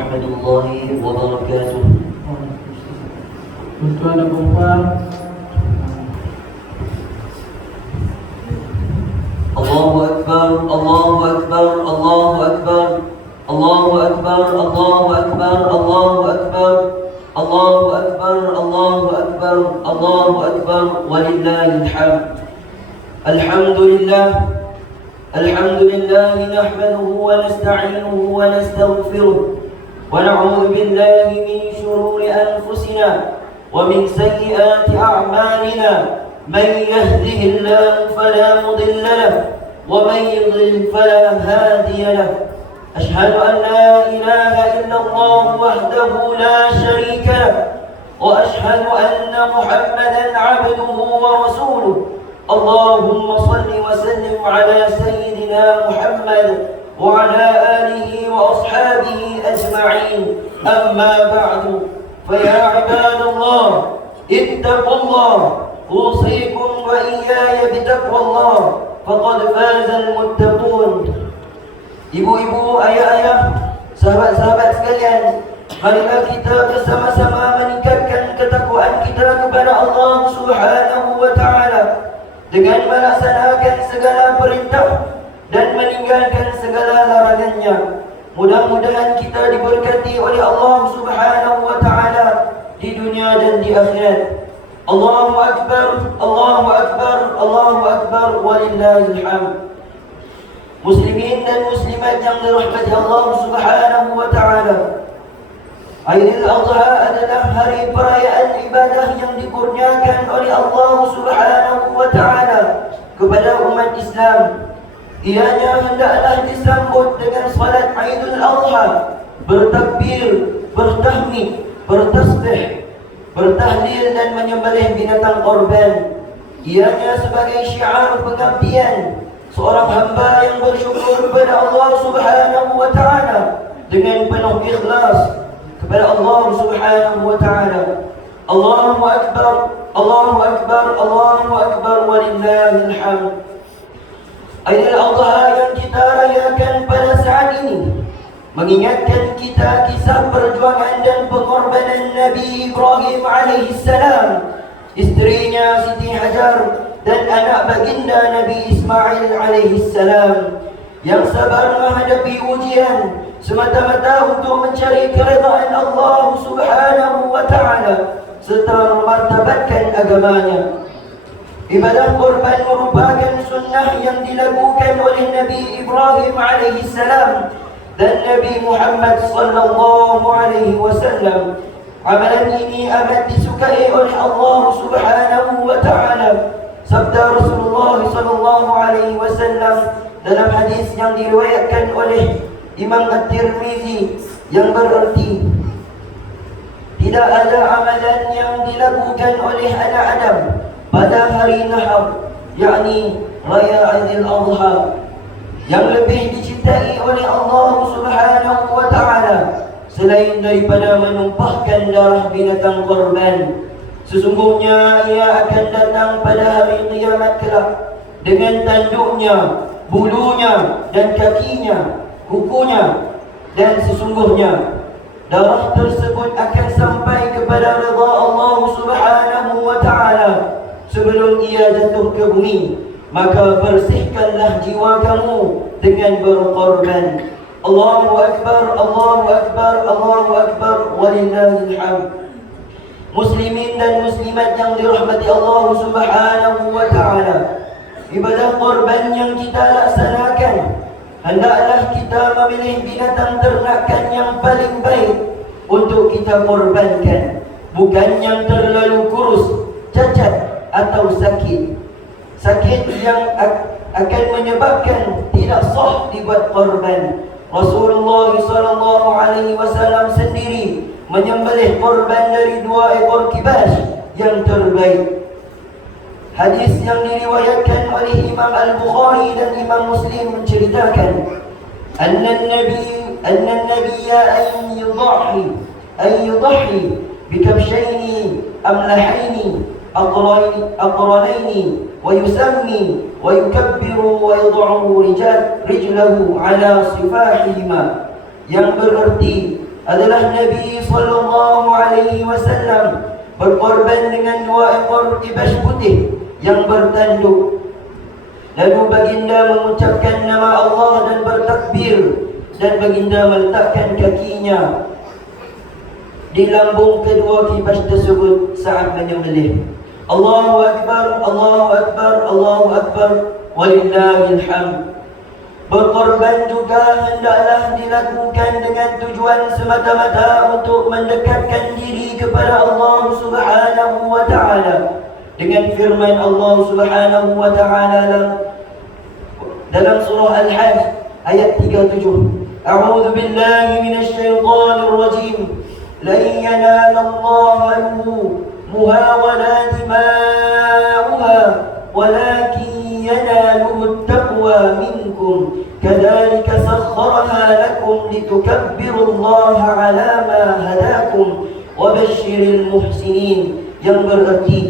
ورحمة الله وبركاته. Tuan dan puan, الله أكبر الله أكبر الله أكبر الله أكبر الله أكبر الله أكبر الله أكبر الله أكبر الله أكبر ولله الحمد. الحمد لله الحمد لله نحمده ونستعينه ونستغفره ونعوذ بالله من شرور أنفسنا ومن سيئات أعمالنا. من يهده الله فلا مضل له ومن يضلل فلا هادي له. أشهد أن لا إله إلا الله وحده لا شريك له وأشهد أن محمدا عبده ورسوله. اللهم صل وسلم على سيدنا محمد وعلى آله وأصحابه أجمعين. أما بعد فيا عباد الله اتقوا الله، أوصيكم وإياي بتقوى الله فقد فاز المتقون. Ibu-ibu, ayah-ayah, sahabat-sahabat sekalian, marilah kita bersama-sama meningkatkan ketakwaan kita kepada Allah Subhanahu wa Ta'ala dengan melaksanakan segala perintah dan meninggalkan segala larangannya. Mudah-mudahan kita diberkati oleh Allah Subhanahu wa Ta'ala di dunia dan di akhirat. Allahu Akbar, Allahu Akbar, Allahu Akbar, walillahil hamd. Muslimin dan muslimat yang dirahmati Allah Subhanahu wa Ta'ala, Aidil Adha adalah hari perayaan ibadah yang dikurniakan oleh Allah Subhanahu wa Ta'ala kepada umat Islam. Ianya hendaklah disambut dengan salat Aidil Adha, bertakbir, bertahmid, bertasbih, bertahlil dan menyembelih binatang korban. Ianya sebagai syiar pengabdian seorang hamba yang bersyukur kepada Allah Subhanahu wa Ta'ala dengan penuh ikhlas kepada Allah Subhanahu wa Ta'ala. Allahu Akbar, Allahu Akbar, Allahu Akbar, walillahil hamd. Aidil Adha yang kita rayakan pada saat ini mengingatkan kita kisah perjuangan dan pengorbanan Nabi Ibrahim alaihissalam, isterinya Siti Hajar dan anak baginda Nabi Ismail alaihissalam yang sabar menghadapi ujian semata-mata untuk mencari keredaan Allah Subhanahu wa Ta'ala serta memartabatkan agamanya. Ibadah korban merupakan sunnah yang dilakukan oleh Nabi Ibrahim alaihissalam dan Nabi Muhammad sallallahu alaihi wasallam. Amalan ini amat disukai oleh Allah Subhanahu wa Ta'ala. Sabda Rasulullah sallallahu alaihi wasallam dalam hadis yang diriwayatkan oleh Imam At-Tirmizi yang bererti, tidak ada amalan yang dilakukan oleh anak Adam pada hari Nahar, yakni Raya Aidil Adha, yang lebih dicintai oleh Allah Subhanahu wa Ta'ala selain daripada menumpahkan darah binatang korban. Sesungguhnya ia akan datang pada hari kiamat kelak dengan tanduknya, bulunya dan kakinya, kukunya, dan sesungguhnya darah tersebut akan sampai kepada redha Allah Subhanahu wa Ta'ala sebelum ia jatuh ke bumi. Maka bersihkanlah jiwa kamu dengan berkorban. Allahu Akbar, Allahu Akbar, Allahu Akbar, walillahil hamd. Muslimin dan muslimat yang dirahmati Allah Subhanahu wa Ta'ala, ibadah korban yang kita laksanakan, hendaklah kita memilih binatang ternakan yang paling baik untuk kita korbankan, bukan yang terlalu kurus, cacat atau sakit. Sakit yang akan menyebabkan tidak sah dibuat korban. Rasulullah sallallahu alaihi wasallam sendiri menyembelih korban dari 2 ekor kibas yang terbaik. Hadis yang diriwayatkan oleh Imam Al-Bukhari dan Imam Muslim menceritakan anna an-nabiyya an yudhi bikabshaini amlahaini aqranaini wa yusammi wa yukabbiru wa yad'u rijlahu ala sifahihima, yang bererti adalah Nabi sallallahu alaihi wasallam berkorban dengan 2 ekor kibas putih yang bertanduk. Lalu baginda mengucapkan nama Allah dan bertakbir, dan baginda meletakkan kakinya di lambung kedua kibas tersebut saat menyembelih. Allahu Akbar, Allahu Akbar, Allahu Akbar, walillahil hamd. Berkorban juga hendaklah dilakukan dengan tujuan semata-mata untuk mendekatkan diri kepada Allah Subhanahu wa Ta'ala, dengan firman Allah Subhanahu wa Ta'ala dalam surah Al-Hajj ayat 37. A'udzu billahi minasy syaithanir rajim. Lan yanalallaha luhumuha wala dima'uha walakin yanaluhu at-taqwa minkum. Kadzalika sakhkharaha lakum litukabbirullaha 'ala ma hadakum wa basyiril muhsinin. Yang berarti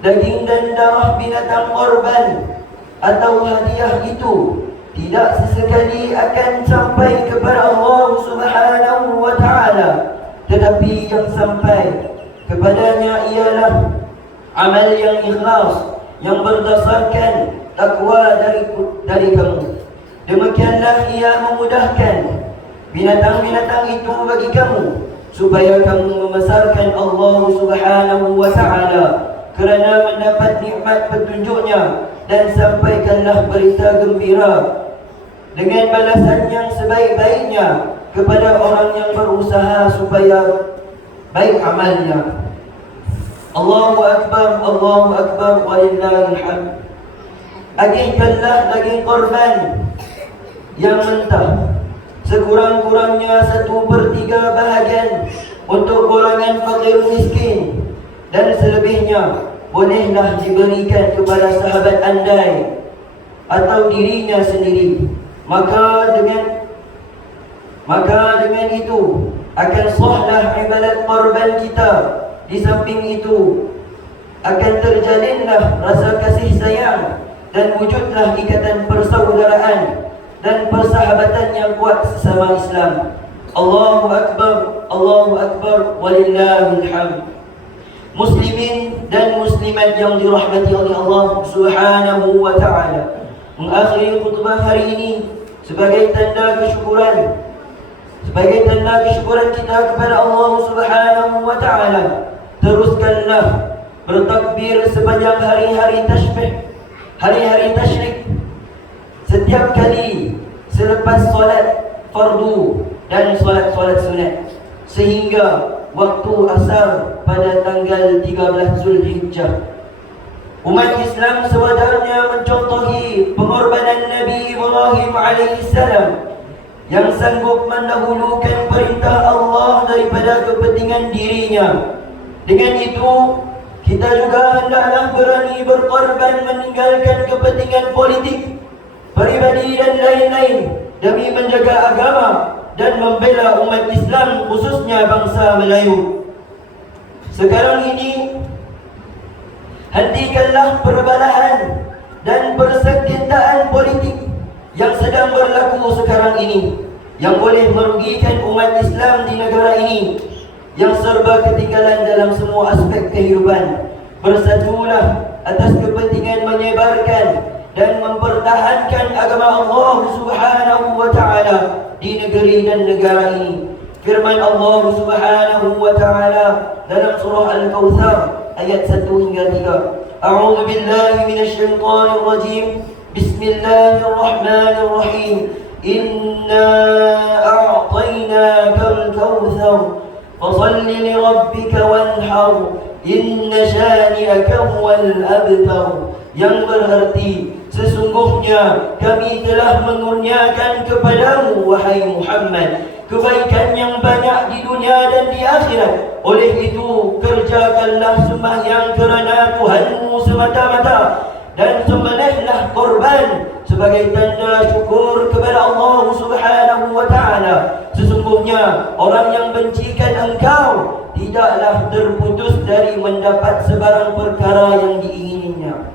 daging dan darah binatang korban atau hadiah itu tidak sesekali akan sampai kepada Allah Subhanahu wa Ta'ala, tetapi yang sampai kepadanya ialah amal yang ikhlas yang berdasarkan takwa dari kamu. Demikianlah ia memudahkan binatang-binatang itu bagi kamu, supaya kamu membesarkan Allah Subhanahu wa Ta'ala kerana mendapat nikmat petunjuknya, dan sampaikanlah berita gembira dengan balasan yang sebaik-baiknya kepada orang yang berusaha supaya baik amalnya. Allahu Akbar, Allahu Akbar, walillahil hamd. Agihkanlah daging korban yang mentah sekurang-kurangnya 1/3 bahagian untuk golongan fakir miskin, dan selebihnya bolehlah diberikan kepada sahabat andai atau dirinya sendiri. Maka dengan itu akan sahlah ibadat korban kita. Di samping itu akan terjalinlah rasa kasih sayang, dan wujudlah ikatan persaudaraan dan persahabatan yang kuat sesama Islam. Allahu Akbar, Allahu Akbar, walillahil hamd. Muslimin dan muslimat yang dirahmati oleh Allah Subhanahu wa Ta'ala, mengakhiri khutbah hari ini sebagai tanda kesyukuran kita kepada Allah Subhanahu wa Ta'ala. Teruskanlah bertakbir sepanjang hari-hari tasyrik, setiap kali selepas solat fardu dan solat-solat sunat, sehingga waktu asar pada tanggal 13 Zulhijjah. Umat Islam sewajarnya mencontohi pengorbanan Nabi Ibrahim alaihissalam yang sanggup mendahulukan perintah Allah daripada kepentingan dirinya. Dengan itu, kita juga hendaklah berani berkorban meninggalkan kepentingan politik, peribadi dan lain-lain demi menjaga agama dan membela umat Islam, khususnya bangsa Melayu. Sekarang ini, hentikanlah perbalahan dan persengketaan politik yang sedang berlaku sekarang ini, yang boleh merugikan umat Islam di negara ini yang serba ketinggalan dalam semua aspek kehidupan. Bersatulah atas kepentingan menyebarkan dan mempertahankan agama Allah Subhanahu wa Ta'ala di negeri dan negara ini. Firman Allah Subhanahu wa Ta'ala dalam surah Al-Kautsar ayat 1 hingga 3. A'udzu billahi minasy syaithanir rajim. Bismillahirrahmanirrahim. Inna a'tainakal kautsar fasalli li rabbika wanhar. Inna syani'aka huwal abtar. Yang berarti sesungguhnya kami telah mengurniakan kepadamu, wahai Muhammad, kebaikan yang banyak di dunia dan di akhirat. Oleh itu, kerjakanlah sembahyang kerana Tuhanmu semata-mata, dan sembelihlah korban sebagai tanda syukur kepada Allah Subhanahu wa Ta'ala. Sesungguhnya orang yang bencikan engkau tidaklah terputus dari mendapat sebarang perkara yang diingininya.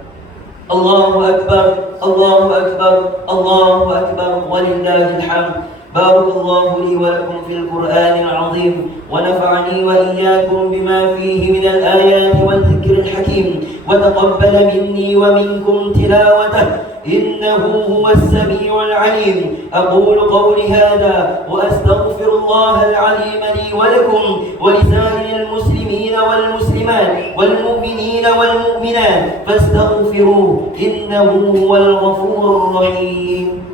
Allahu Akbar, Allahu Akbar, Allahu Akbar, walillahil hamd. بارك الله لي ولكم في القرآن العظيم ونفعني وإياكم بما فيه من الآيات والذكر الحكيم وتقبل مني ومنكم تلاوته إنه هو السميع العليم. أقول قولي هذا وأستغفر الله العليم لي ولكم ولسائر المسلمين والمسلمات والمؤمنين والمؤمنات فاستغفروه إنه هو الغفور الرحيم.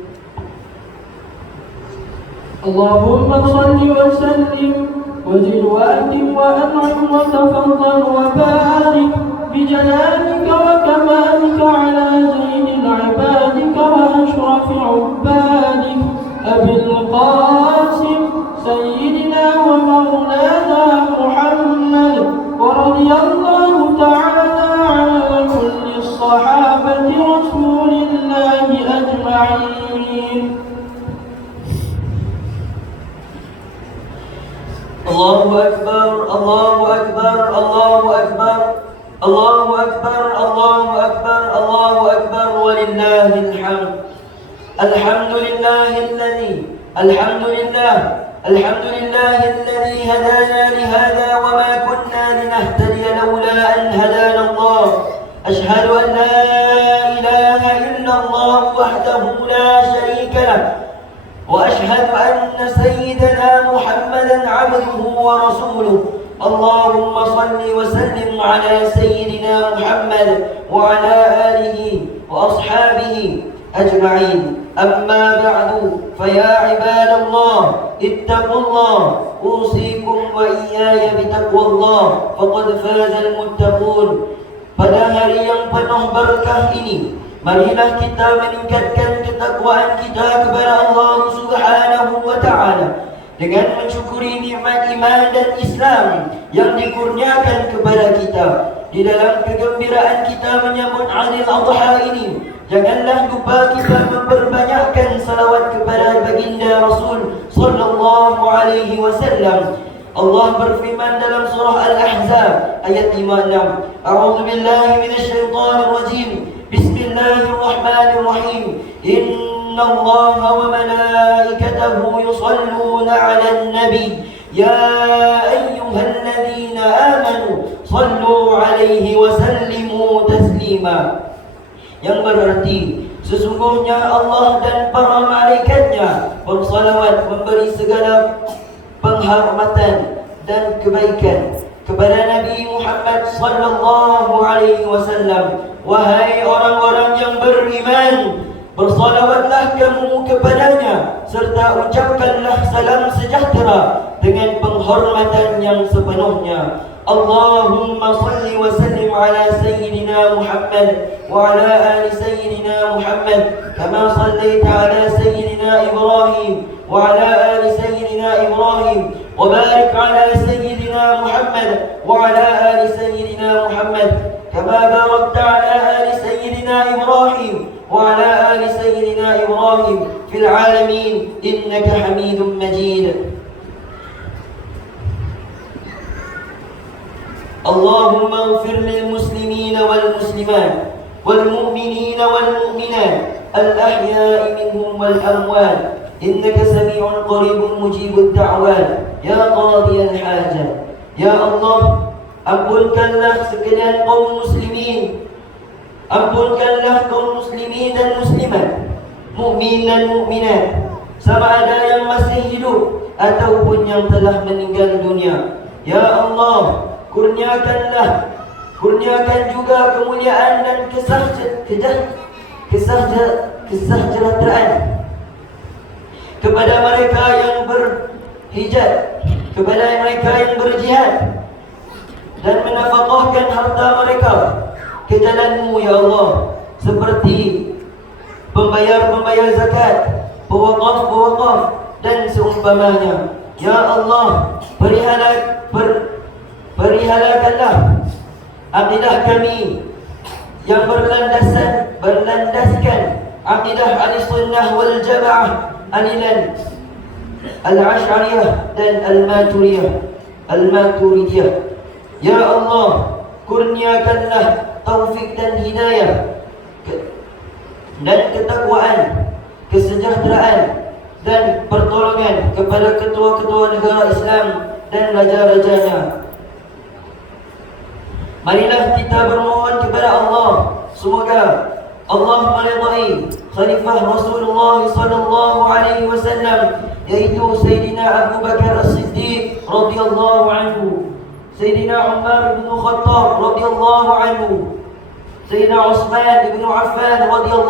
اللهم صل وسلم وزد وأكرم وأنعم وتفضل وبارك بجلالك وكمالك على زين عبادك وأشرف عبادك أبي القاسم سيدنا ومولانا محمد، ورضي الله تعالى عن كل الصحابة رسول الله أجمعين. الله أكبر الله أكبر الله أكبر الله أكبر الله أكبر الله أكبر ولله الحمد. الحمد لله الذي هدانا لهذا وما كنا لنهتدي لولا أن هدانا الله. أشهد أن لا إله إلا الله وحده لا شريك له، وأشهد أن سيدنا محمدا عبده ورسوله. اللهم صل وسلم على سيدنا محمد وعلى آله وأصحابه أجمعين. أما بعد فيا عباد الله اتقوا الله، أوصيكم وإياي بتقوى الله فقد فاز المتقون. Pada hari yang penuh berkah ini, marilah kita meningkatkan ketakwaan kita kepada Allah Subhanahu wa Ta'ala dengan mensyukuri nikmat iman dan Islam yang dikurniakan kepada kita. Di dalam kegembiraan kita menyambut Aidil Adha ini, janganlah lupa kita memperbanyakkan salawat kepada baginda Rasul sallallahu alaihi wasallam. Allah berfirman dalam surah Al-Ahzab ayat 56, A'udzu billahi minasyaitonir rajim. Bismillahirrahmanirrahim. Innallaha wa malaikatahu yusalluna 'alan nabi ya ayyuhalladzina amanu sallu 'alaihi wa sallimu taslima. Yang berarti sesungguhnya Allah dan para malaikatnya bersalawat, memberi segala penghormatan dan kebaikan kepada Nabi Muhammad sallallahu alaihi wasallam. Wahai orang-orang yang beriman, bersalawatlah kamu kepadanya serta ucapkanlah salam sejahtera dengan penghormatan yang sepenuhnya. Allahumma salli wa sallim ala sayyidina Muhammad wa ala ali sayyidina Muhammad kama sallaita ala sayyidina Ibrahim wa ala ali sayyidina Ibrahim wa barik ala sayyidina Muhammad wa ala ali sayyidina Muhammad kama barakta ala ali sayyidina Ibrahim wa ala ali sayyidina Ibrahim fil alamin innaka Hamidum Majid. اللهم اغفر للمسلمين والمسلمات والمؤمنين والمؤمنات الأحياء منهم والأموات إنك سميع قريب مجيب الدعوات يا قاضي الحاجة. Ya Allah, ampunkanlah sekalian kaum muslimin, ampunkanlah kaum muslimin dan muslimat, mukmin dan mukminat, sama ada yang masih hidup ataupun yang telah meninggal dunia. Ya Allah, kurniakan juga kemuliaan dan kesejahteraan kepada mereka yang berhijrah, kepada mereka yang berjihad dan menafkahkan harta mereka ke jalan-Mu ya Allah, seperti pembayar zakat, pewakaf dan seumpamanya. Ya Allah, perihalakanlah akidah kami yang berlandaskan akidah Ahlussunnah wal Jamaah, aliran Al-Asy'ariyah dan Al-Maturidiyah. Ya Allah, kurniakanlah taufik dan hidayah dan ketakwaan, kesejahteraan dan pertolongan kepada ketua-ketua negara Islam dan raja-rajanya. Marilah kita bermohon kepada Allah, semoga Allah meridai Khalifah Rasulullah sallallahu alaihi wasallam, yaitu Sayyidina Abu Bakar As-Siddiq radhiyallahu anhu, Sayyidina Umar bin Khattab radhiyallahu anhu, Sayyidina Utsman bin Affan radhiyallahu